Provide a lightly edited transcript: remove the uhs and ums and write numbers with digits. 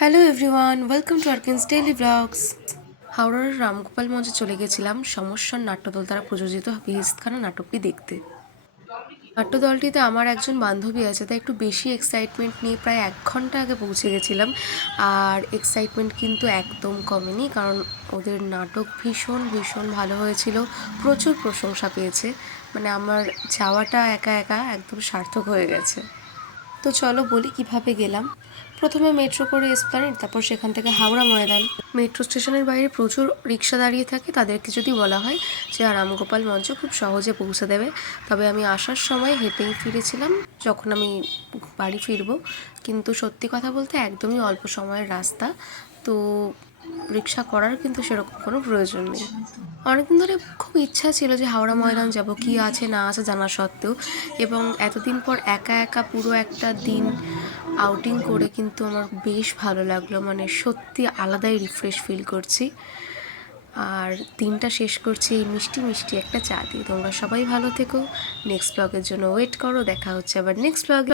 Hello everyone, welcome to Arkins daily blogs. হাওড়ার রামগোপাল মঞ্চে চলে গেছিলাম সমস্যার নাট্যদল দ্বারা প্রযোজিত বেহেশতখানা নাটকটি দেখতে। নাট্যদলটিতে আমার একজন বান্ধবী আছে, তাই একটু বেশি এক্সাইটমেন্ট নিয়ে প্রায় 1 ঘন্টা আগে পৌঁছে গেছিলাম। আর এক্সাইটমেন্ট কিন্তু একদম কমেনি, কারণ ওদের নাটক ভীষণ ভীষণ ভালো হয়েছিল, প্রচুর প্রশংসা পেয়েছে। মানে আমার যাওয়াটা একা একা একদম সার্থক হয়ে গেছে। তো চলো বলি কিভাবে গেলাম। প্রথমে মেট্রো করে এসপ্ল্যানেড, তারপর সেখান থেকে হাওড়া ময়দান। মেট্রো স্টেশনের বাইরে প্রচুর রিক্সা দাঁড়িয়ে থাকে, তাদেরকে যদি বলা হয় যে রামগোপাল মঞ্চ খুব সহজে পৌঁছে দেবে। তবে আমি আসার সময় হেঁটেই ফিরেছিলাম যখন আমি বাড়ি ফিরবো, কিন্তু সত্যি কথা বলতে একদমই অল্প সময়ের রাস্তা। তো রিক্সা করার কিন্তু সেরকম কোনো প্রয়োজন নেই। অনেকদিন ধরে খুব ইচ্ছা ছিল যে হাওড়া ময়দান যাব, কি আছে না আছে জানা সত্ত্বেও। এবং এতদিন পর একা একা পুরো একটা দিন আউটিং করে কিন্তু আমার বেশ ভালো লাগলো, মানে সত্যি আলাদাই রিফ্রেশ ফিল করছি। আর দিনটা শেষ করছি এই মিষ্টি মিষ্টি একটা চা দিয়ে। তোমরা সবাই ভালো থেকো, নেক্সট ব্লগের জন্য ওয়েট করো, দেখা হচ্ছে আবার নেক্সট ব্লগে।